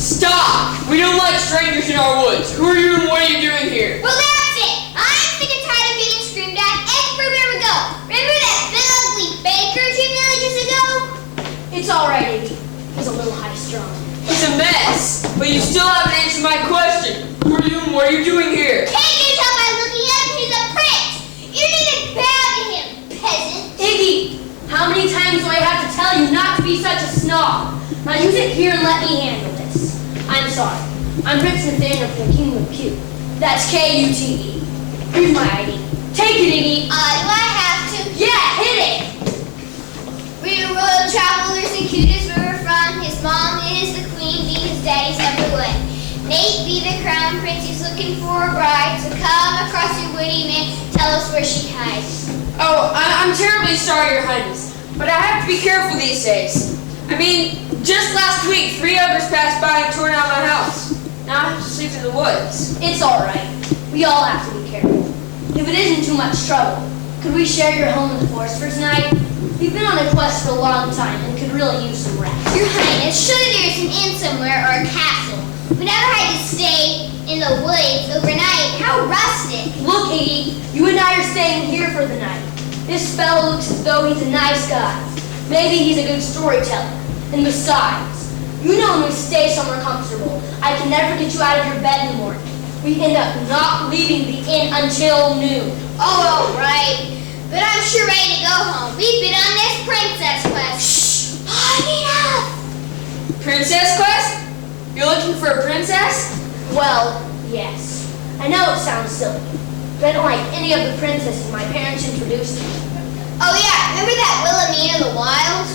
Stop! We don't like strangers in our woods. Who are you and what are you doing here? Well, that's it. I'm sick and tired of getting screamed at everywhere we go. Remember that big ugly baker 2 villages ago? It's all right, Iggy. He's a little high-strung. It's a mess, but you still haven't answered my question. Who are you and what are you doing here? Can't you tell by looking at him he's a prince? You don't even bow to him, peasant. Iggy, how many times do I have to tell you not to be such a snob? Now you sit here and let me handle this. I'm sorry. I'm Prince Nathaniel from the Kingdom of Cute. That's K-U-T-E. Here's my ID. Take it, Iggy. Do I have to? Yeah, hit it. We're royal travelers and cute is where we're from. His mom is the queen, be his daddy's number one. Nate be the crown prince, he's looking for a bride. So come across your woody man, tell us where she hides. Oh, I'm terribly sorry, Your Highness, but I have to be careful these days. I mean, just last week, 3 ogres passed by and tore down my house. Now I have to sleep in the woods. It's all right. We all have to be careful. If it isn't too much trouble, could we share your home in the forest for tonight? We've been on a quest for a long time and could really use some rest. Your Highness, surely there's an inn somewhere or a castle. We never had to stay in the woods overnight. How rustic. Look, Iggy, you and I are staying here for the night. This fellow looks as though he's a nice guy. Maybe he's a good storyteller. And besides, you know when we stay somewhere comfortable, I can never get you out of your bed in the morning. We end up not leaving the inn until noon. Oh, all right. But I'm sure ready to go home. We've been on this princess quest. Shh! Enough! Princess quest? You're looking for a princess? Well, yes. I know it sounds silly, but I don't like any of the princesses my parents introduced me. Oh yeah, remember that Wilhelmina in the wild?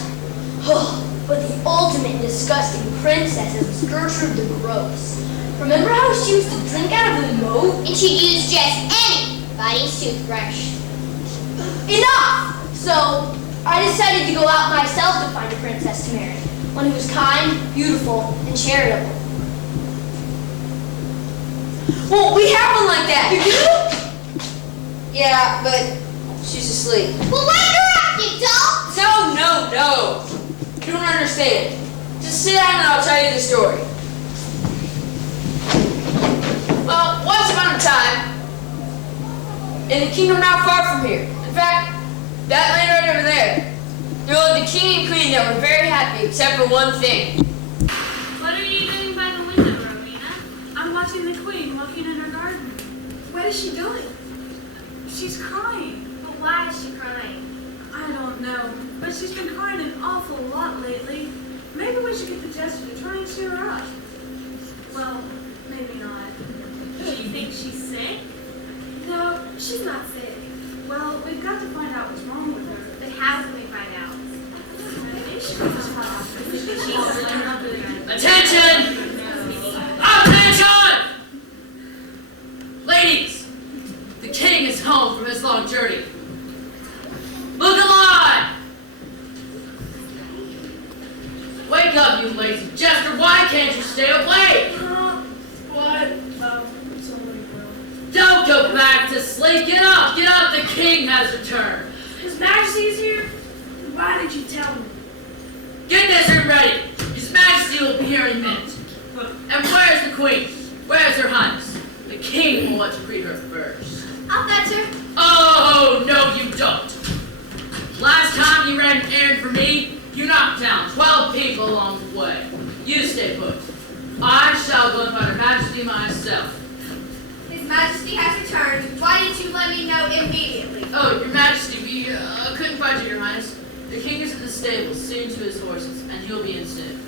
Oh, but the ultimate disgusting princess was Gertrude the Gross. Remember how she used to drink out of the moat? And she'd use just anybody's toothbrush. Enough! So, I decided to go out myself to find a princess to marry. One who was kind, beautiful, and charitable. Well, we have one like that. You do? Yeah, but she's asleep. Well, wake her up, you dolt! No. You don't understand. Just sit down and I'll tell you the story. Well, once upon a time, in a kingdom not far from here. In fact, that land right over there. There lived the king and queen that were very happy, except for one thing. What are you doing by the window, Rowena? I'm watching the queen walking in her garden. What is she doing? She's crying. But why is she crying? I don't know, but she's been crying an awful lot lately. Maybe we should get the jester to try and cheer her up. Well, maybe not. Do you think she's sick? No, she's not sick. Well, we've got to find out what's wrong with her. But how can we find out? Attention! Attention! Ladies, the king is home from his long journey. Look alive! Wake up, you lazy jester! Why can't you stay awake? What? It's only Will. Don't go back to sleep! Get up! Get up! The king has returned! His Majesty's here? Why did you tell me? Get this room ready! His Majesty will be here in a minute. And where's the queen? Where's her highness? The king will want to greet her first. I'll fetch her. Oh, no you don't. Last time you ran an errand for me, you knocked down 12 people along the way. You stay put. I shall go and find Her Majesty myself. His Majesty has returned. Why didn't you let me know immediately? Oh, Your Majesty, we couldn't find you, Your Highness. The king is at the stables, seeing to his horses, and you'll be in soon.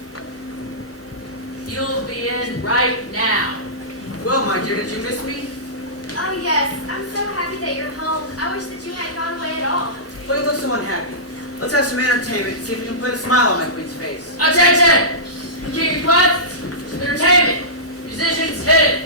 You'll be in right now. Well, my dear, did you miss me? Oh yes, I'm so happy that you're home. I wish that you hadn't gone away at all. Well, you look so unhappy. Let's have some entertainment and see if we can put a smile on my queen's face. Attention! The king requests entertainment. Musicians, hit it.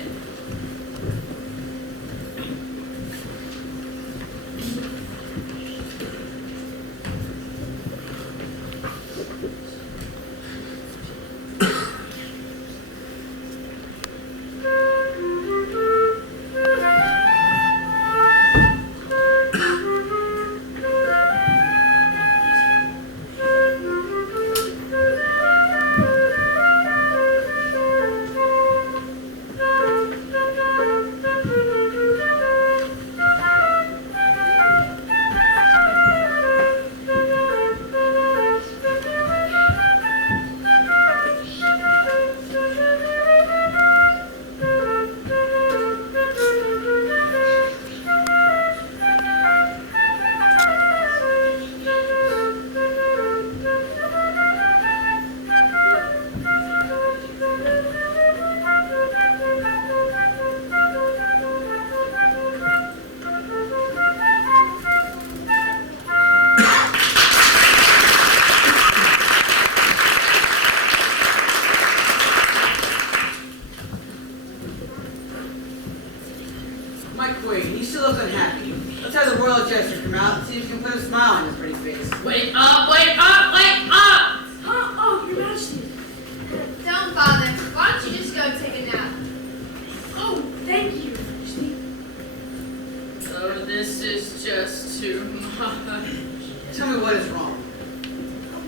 me what is wrong.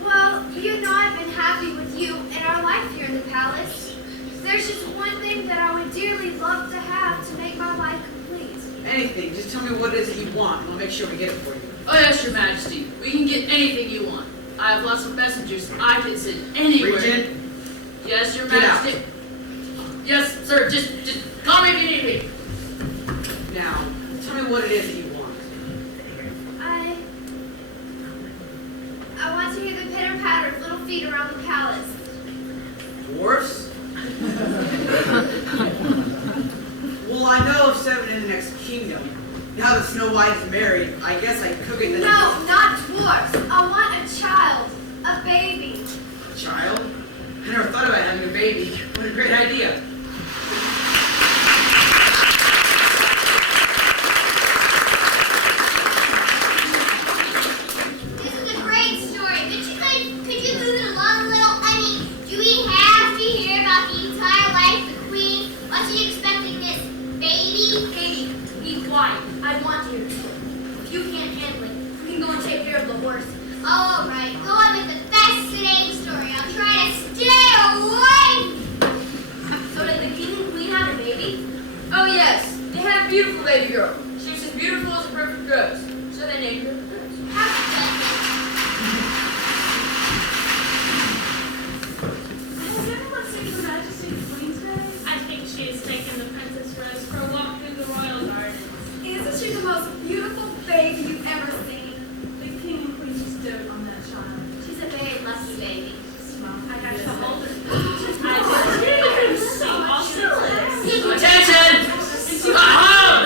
Well, you know I've been happy with you and our life here in the palace. There's just one thing that I would dearly love to have to make my life complete. Anything. Just tell me what it is that you want, and we'll make sure we get it for you. Oh yes, Your Majesty. We can get anything you want. I have lots of messengers I can send anywhere. Regent, Yes, Your Get out. Majesty. Yes, sir. Just call me if you need me. now, tell me what it is that you want. I want to hear the pitter-patter of little feet around the palace. Dwarfs? Well, I know of 7 in the next kingdom. Now that Snow White is married, I guess I could get the No, not dwarfs. I want a child. A baby. child. I never thought about having a baby. What a great idea. This is a great story, but could you move it along a little? I mean, do we have to hear about the entire life of the queen? Was she expecting this baby? Katie, be quiet. I want to hear the story. If you can't handle it, we can go and take care of the horse. Oh, all right. Go on with the fascinating story. I'll try to stay away. So did the king and queen have a baby? Oh yes, they had a beautiful baby girl. She was as beautiful as a perfect rose. So they named her Rose. How could Has anyone seen Her Majesty the Queen's Day? I think she has taken the Princess Rose for a walk through the royal gardens. Isn't she the most beautiful baby you've ever seen? The king and queen just dote on that child. She's a very lucky baby. Well, I got to hold her. I did. So also Attention! Home!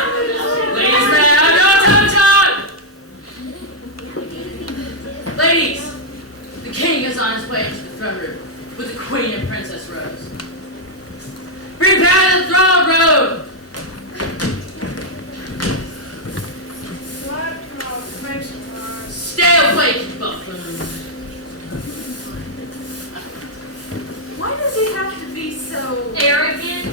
Ladies, may I have your attention? Ladies, the king is on his way to the throne room with the queen and Princess Rose. Prepare the throne room! Stay awake, you buffoons! Why does he have to be so arrogant.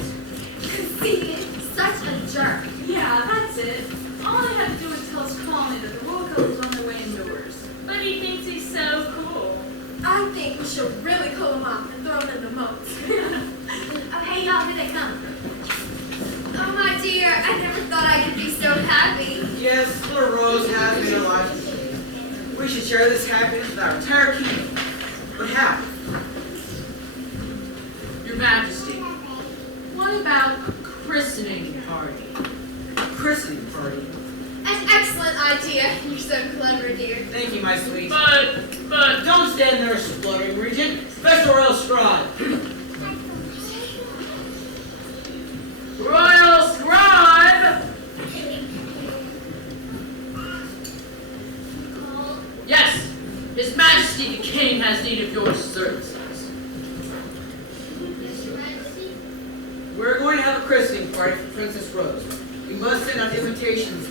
conceited? Such a jerk. Yeah, that's it. All I had to do was tell us calmly that the royal coach is on their way indoors. But he thinks he's so cool. I think we should really pull him up and throw him in the moat. Oh, hey, y'all, here they come. Oh, my dear, I never thought I could be so happy. Yes, little Rose has made her life. We should share this happiness with our entire kingdom. But how? Your Majesty, what about a christening party? A christening party. An excellent idea. You're so clever, dear. Thank you, my sweet. But, Don't stand there spluttering, Regent. Special Royal Scribe. Royal Scribe! Yes, His Majesty the King has need of your services. We're going to have a christening party for Princess Rose. We must send out invitations.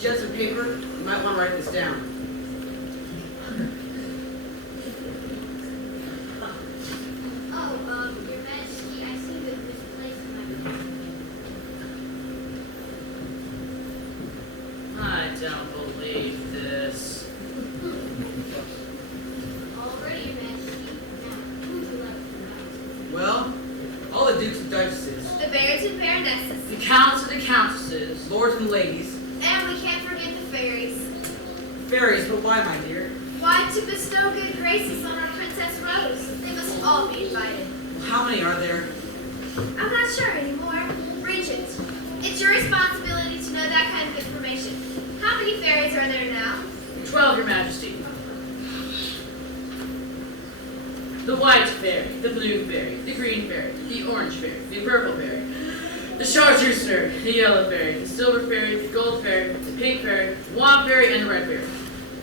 Just some paper. You might want to write this down. Oh, Your Majesty, I seem to have misplaced my I don't believe this. Already, Your Majesty. Now, who's the left? Well, all the dukes and duchesses, The barons and baronesses. The counts and the countesses. lords and ladies, And we can't forget the fairies. fairies, but why, my dear? Why, to bestow good graces on our Princess Rose. They must all be invited. How many are there? I'm not sure anymore. Regent, it's your responsibility to know that kind of information. How many fairies are there now? 12, Your Majesty. The white fairy, the blue fairy, the green fairy, the orange fairy, the purple fairy, the chartreuse fairy, the yellow fairy, the silver fairy, the gold fairy, the pink fairy, the wand fairy, and the red fairy.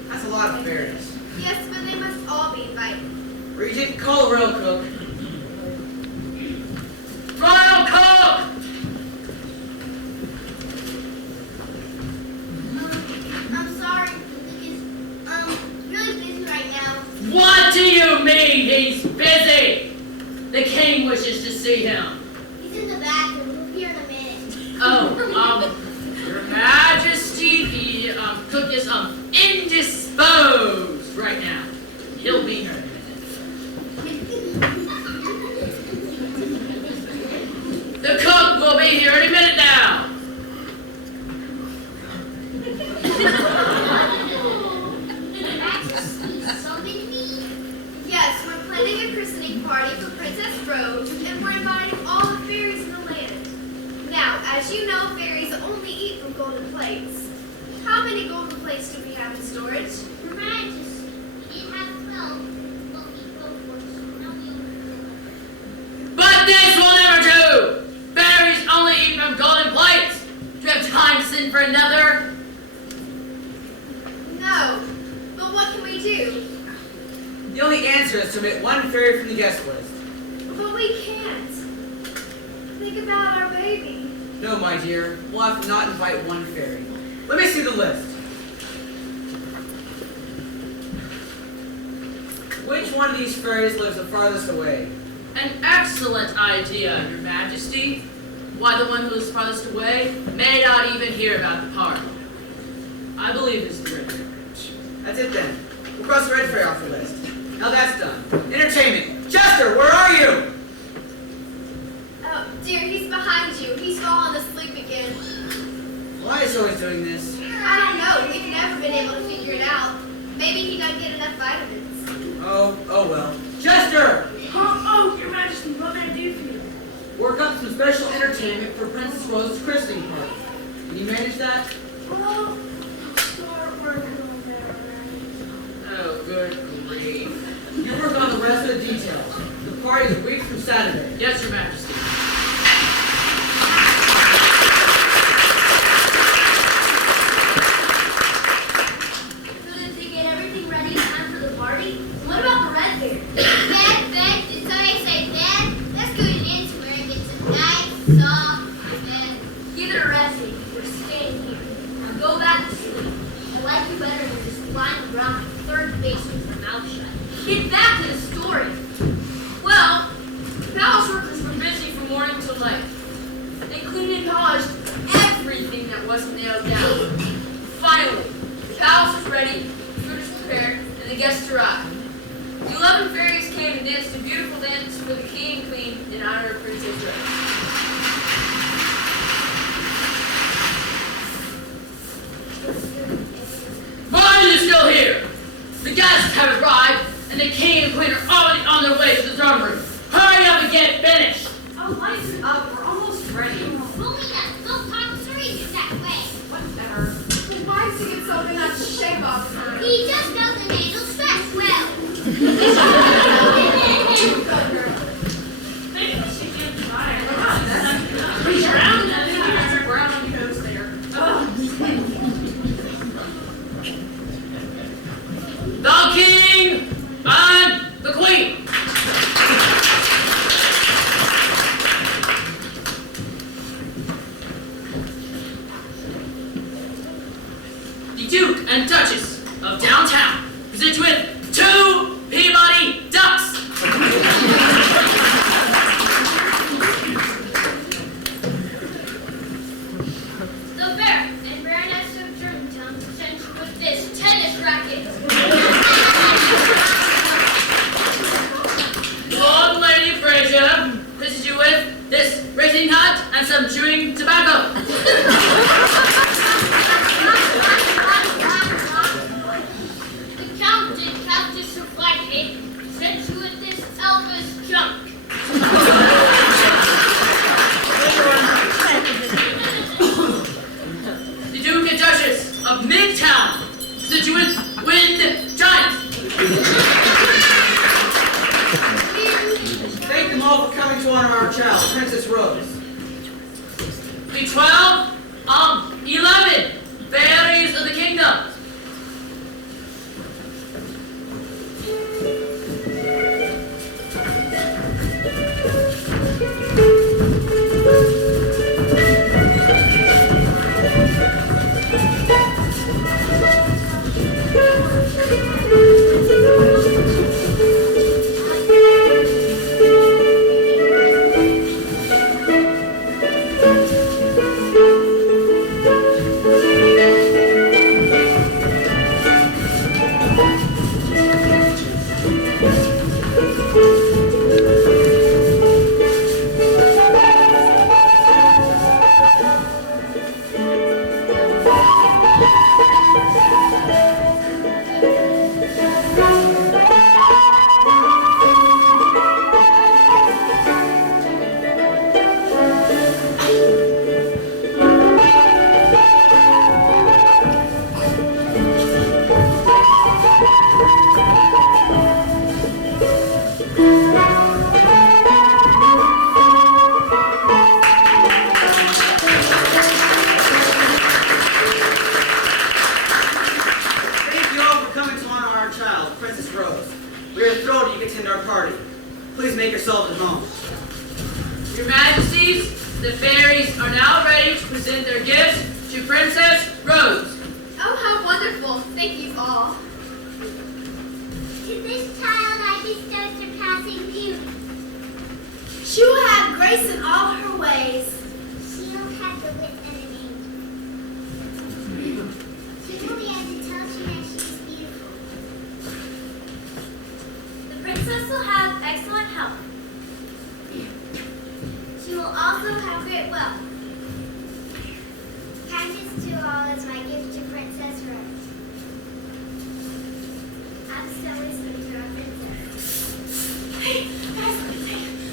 That's a lot of fairies. Yes, but they must all be invited. Regent, call the royal cook. Royal cook! I'm sorry. He's, really busy right now. What do you mean he's busy? The king wishes to see him. He's in the bathroom. We'll be here in a minute. Oh, Your Majesty, the cook is indisposed. Majesty, something to me? Yes, we're planning a christening party for Princess Rose, and we're inviting all the fairies in the land. Now, as you know, fairies only eat from golden plates. How many golden plates do we have in storage? Your Majesty, we did have 12, but we broke one, so now we only have 11. But this will never do! Fairies only eat from golden plates! Do you have time to send for another? No. But what can we do? The only answer is to omit one fairy from the guest list. But we can't. Think about our baby. No, my dear, we'll have to not invite one fairy. Let me see the list. Which one of these fairies lives the farthest away? An excellent idea, Your Majesty. Why, the one who is farthest away may not even hear about the party. I believe it's the Red Fairy. That's it then. We'll cross the red fairy off the list. Now that's done. Entertainment. Chester, where are you? Oh, dear, he's behind you. He's fallen asleep again. Why is he always doing this? I don't know. We've never been able to figure it out. Maybe he doesn't get enough vitamins. Oh well. Chester! Oh, Your Majesty, what may I do for you? Work up some special entertainment for Princess Rose's christening party. Can you manage that? Well, I'll start working on that already. Oh, good grief. You work on the rest of the details. The party is a week from Saturday. Yes, Your Majesty. So did they get everything ready in time for the party? What about the red bear? Bed, did somebody say bed? Let's go into where it gets a nice, soft bed. Give it a rest, baby. We're staying here. Now go back to sleep. I like you better than just flying around at third base with your mouth shut. Get back to the story. Well, the palace workers were busy from morning till night. They cleaned and polished everything that wasn't nailed down. Finally, the palace was ready, food was prepared, and the guests arrived. The 11 fairies came and danced a beautiful dance for the king and queen in honor of Princess Rose. Why are you still here? The guests have arrived, and the king and queen are already on their way to the throne room. Hurry up and get finished! Oh, lights up. We're almost ready. Melina, don't talk to Teresa that way. Whatever. Why is he get so in that shape off her? He just doesn't handle stress well. Maybe we should get tired. He's around that. There's a brown coast there. The king and the queen! The Duke and Duchess of downtown present you with 2 Peabody Ducks! The Baron and Baroness of Germantown present you with this tennis racket. Lord and Lady Fraser presents you with this racing nut and some chewing tobacco. The Count and Countess of Whitehead present you with this Elvis junk. The Duke and Duchess of Midtown present you with Wind Giant. Thank them all for coming to honor our child, Princess Rose. The 11 fairies of the kingdom. We are thrilled you could attend our party. Please make yourselves at home. Your Majesties, the fairies are now ready to present their gifts to Princess Rose. Oh, how wonderful. Thank you all. To this child I bestow surpassing beauty. She will have grace in all her ways. She'll have the wit of an angel. She will be able to tell she that she is beautiful. The princess will have excellent health. She will also have great wealth. Kindness to all is my gift to Princess Rose. I bestow wisdom to our princess. Hey, guys,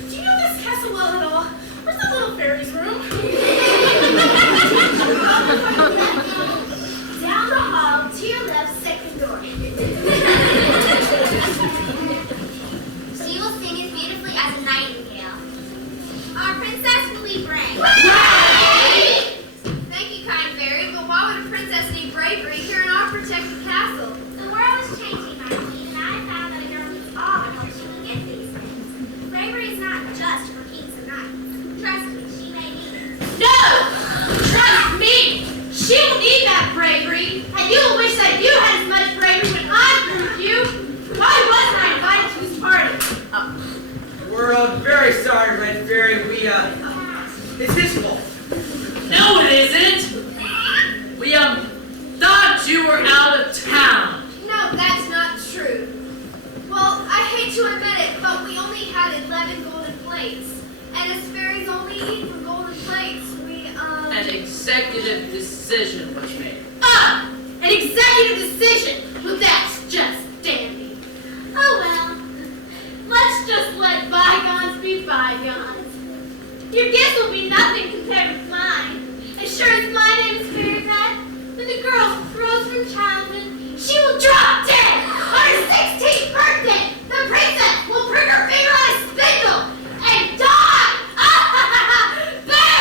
do you know this castle well at all? Where's the little fairy's room? Down the hall, to your left, second door. She will sing as beautifully as a nightingale. Our princess will be brave. Thank you, kind fairy, but why would a princess need bravery here in our protected castle? The world is changing, my queen, and I found that a girl needs all the help she will get these days. Bravery is not just for kings and knights. Trust me, she may need it. No! Trust me! She will need that bravery, and you will wish that you had as much bravery when I grew with you. Why wasn't I invited to this party? We're very sorry, Red Fairy. It's his fault. No, it isn't. We thought you were out of town. No, that's not true. Well, I hate to admit it, but we only had 11 golden plates. And as fairies only eat from golden plates, An executive decision was made. An executive decision? Well, that's just dandy. Oh well, let's just let bygones be bygones. Your gifts will be nothing compared with mine. As sure as my name is Fairy Red, when the girl throws from childhood, she will drop dead on her 16th birthday. The princess will prick her finger on a spindle and die. Boo!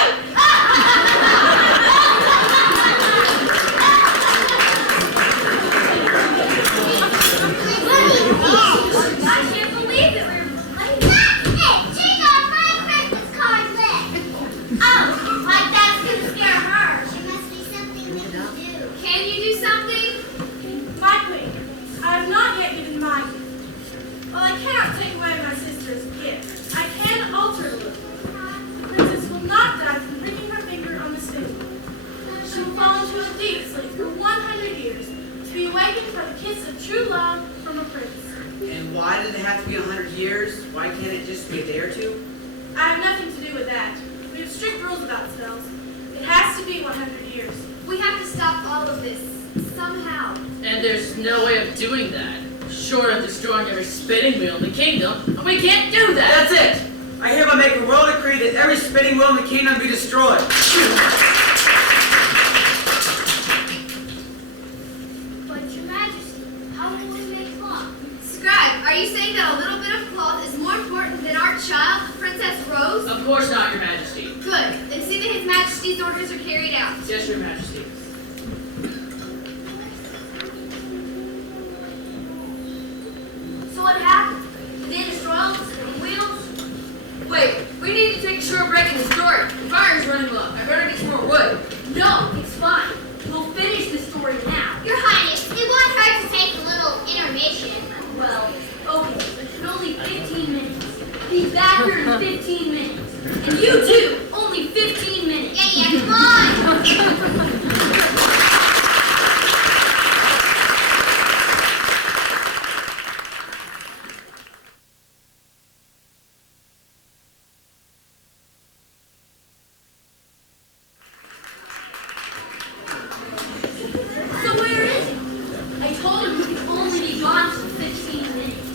I can't believe that we're late. Hey, she got my Christmas card list. Oh, like that's gonna scare her. There must be something we can do. Can you do something? My queen, I have not yet given my gift. While I cannot take away my sister's gift, I can alter it a little. The princess will not die from pricking her finger on the spindle. She will fall into a deep sleep for 100 years to be awakened by the kiss of true love from a prince. And why did it have to be 100 years? Why can't it just be a day or two? I have nothing to do with that. We have strict rules about spells. It has to be 100 years. We have to stop all of this somehow. And there's no way of doing that, short of destroying every spinning wheel in the kingdom, and we can't do that. That's it! I hereby make a royal decree that every spinning wheel in the kingdom be destroyed. But your majesty, how will we make cloth? Scribe, are you saying that a little bit of cloth is more important than our child, Princess Rose? Of course not, Your Majesty. Good. Then see that His Majesty's orders are carried out. Yes, Your Majesty. So what happened? Did they destroy all the spinning wheels? Wait, we need to take a short break in the story. The fire's running low. I better get some more wood. No, it's fine. We'll finish the story now. Your Highness, it won't hurt to take a little intermission. Well, okay, but in only 15 minutes. Be back here in 15 minutes. And you too, only 15 minutes. Yeah, come on. So where is he? I told him he could only be gone for 15 minutes.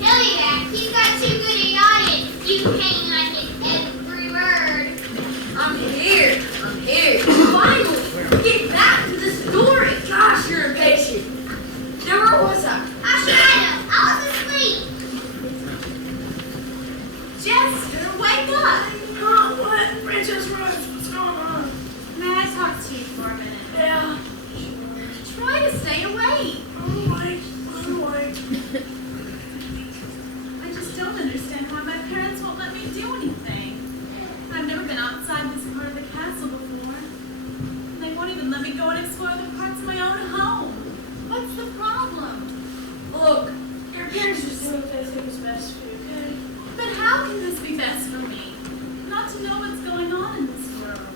Tell you that. He's got too good an audience. You hang on his every word. I'm here. go and explore the parts of my own home. What's the problem? Look, your parents just do what they think is best for you, okay? But how can this be best for me? Not to know what's going on in this world.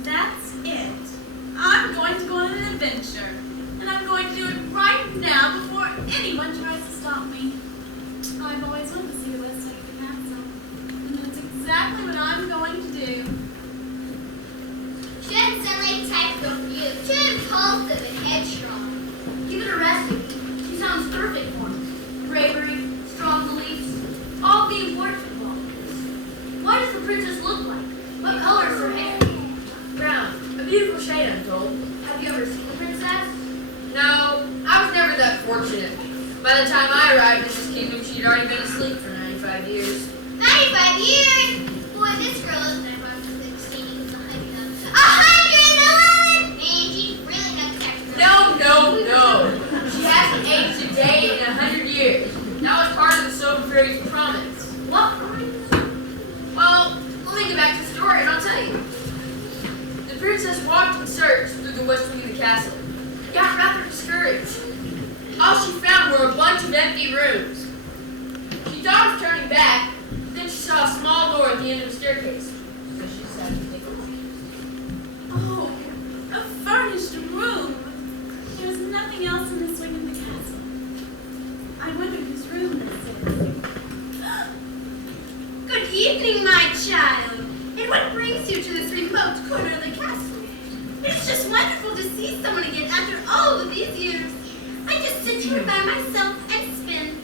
That's it. I'm going to go on an adventure. And I'm going to do it right now before anyone tries to stop me. I've always wanted to see the West Side of the castle. And that's exactly what I'm going to do. She doesn't sound like the type of girl for you. Too impulsive and headstrong. Give it a rest. She sounds perfect for me. Bravery, strong beliefs, all the important qualities. What does the princess look like? What color is her hair? Brown. A beautiful shade, I'm told. Have you ever seen the princess? No, I was never that fortunate. By the time I arrived in this kingdom, she'd already been asleep for 95 years. 95 years? Boy, this girl isn't about 16. 111! Man, she's really not the type of girl. No. She hasn't aged a day in 100 years. That was part of the Silver Fairy's promise. What promise? Well, let me get back to the story and I'll tell you. The princess walked and searched through the west wing of the castle. Got rather discouraged. All she found were a bunch of empty rooms. She thought of turning back, but then she saw a small door at the end of the staircase. So she decided to take a look. Oh, a furnished room. There was nothing else in this wing of the castle. I wonder whose room this is. Good evening, my child. And what brings you to this remote corner of the castle? It's just wonderful to see someone again after all of these years. I just sit here by myself and spin.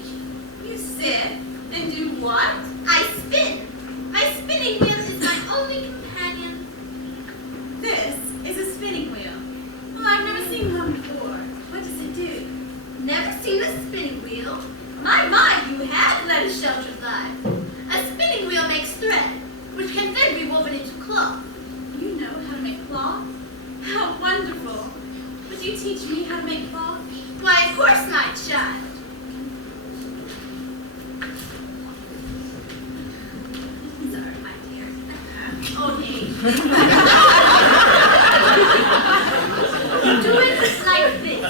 You sit and do what? I spin. My spinning wheel is my only companion. This is a spinning wheel. Well, I've never seen one before. What does it do? Never seen a spinning wheel? My, you have led a sheltered life. A spinning wheel makes thread, which can then be woven into cloth. You know how to make cloth? How wonderful. Would you teach me how to make cloth? Why, of course, my child. Sorry, my dear. Okay. Do it like this.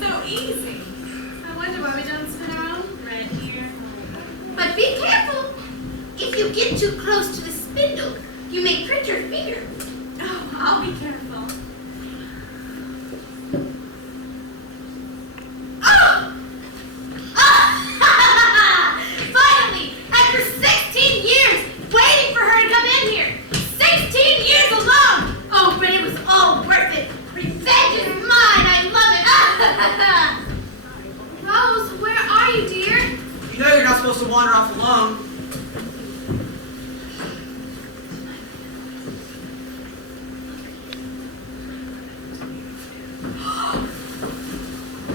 So easy. I wonder why we don't spin our own thread here. But be careful. If you get too close to the spindle, you may prick your finger. Oh, I'll be careful. Oh! Finally, after 16 years waiting for her to come in here. 16 years alone. Oh, but it was all worth it. Revenge is mine. I love it. Rose, where are you, dear? You know you're not supposed to wander off alone.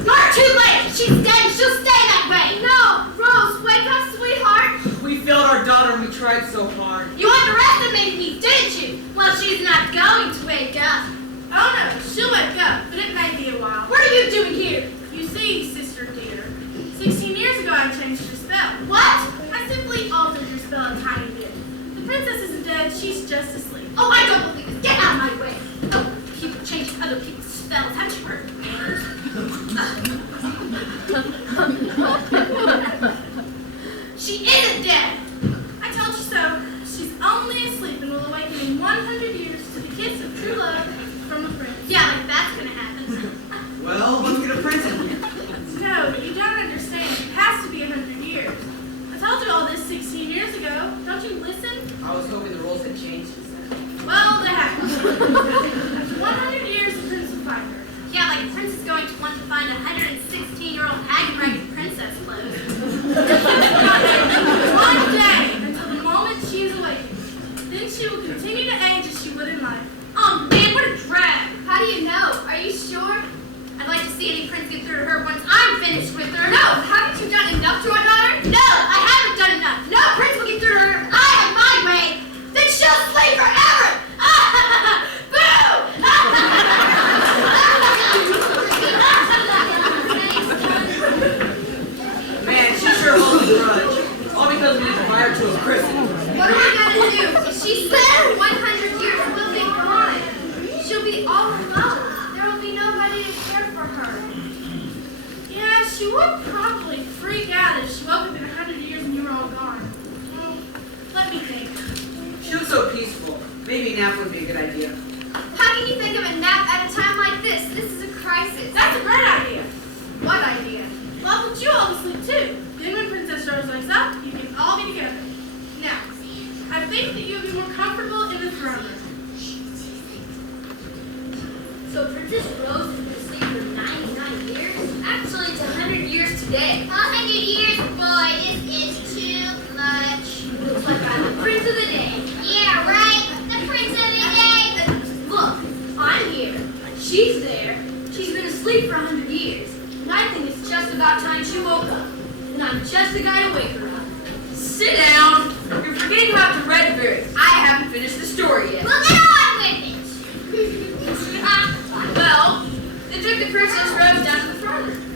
You're too late. She's dead and she'll stay that way. No, Rose, wake up, sweetheart. We failed our daughter and we tried so hard. You underestimated me, didn't you? Well, she's not going to wake up. Oh no, she'll wake up, but it may be a while. What are you doing here? You see, sister dear, 16 years ago I changed your spell. What? I simply altered your spell a tiny bit. The princess isn't dead, she's just asleep. Oh, I don't believe it. Get out of my way. Oh, people changing other people's spells. Haven't you heard of manners? She isn't dead. I told you so. She's only asleep and will awaken in 100 years to the kiss of true love from a prince. Yeah, like that's gonna happen. Well, let's get a prince in here. No, you don't understand. It has to be 100 years. I told you all this 16 years ago. Don't you listen? I was hoping the rules had changed since then. Well, they haven't. After 100 years, the prince will find her. Yeah, like a prince is going to want to find a 116-year-old hag-ragged princess clothes. One day until the moment she is awakened. Then she will continue to age as she would in life. Oh man, what a drag! How do you know? Are you sure? I'd like to see any prince get through to her once I'm finished with her. No, haven't you done enough to our daughter? No, I haven't done enough. No prince will get through to her. I have my way. Then she'll sleep forever. Man, she sure holds a grudge. All because we inspired to a christening. What are we gonna do? If she stays for 100 years, we'll think she would probably freak out if she woke up in 100 years and you were all gone. Let me think. She looks so peaceful. Maybe a nap would be a good idea. How can you think of a nap at a time like this? This is a crisis. That's a great idea. What idea? Well, but you all sleep too. Then when Princess Rose wakes up, you can all be together. Now, I think that you would be more comfortable in the throne room. So Princess Rose has been asleep for 99 years? Actually, it's 100 years today. 100 years, boy, this is too much. Looks like I'm the prince of the day. Yeah, right. The prince of the day. Look, I'm here. She's there. She's been asleep for 100 years. And I think it's just about time she woke up. And I'm just the guy to wake her up. Sit down. You're forgetting about the red berries. I haven't finished the story yet. Well, get on with it. Well, they took the Princess Rose down to the throne room.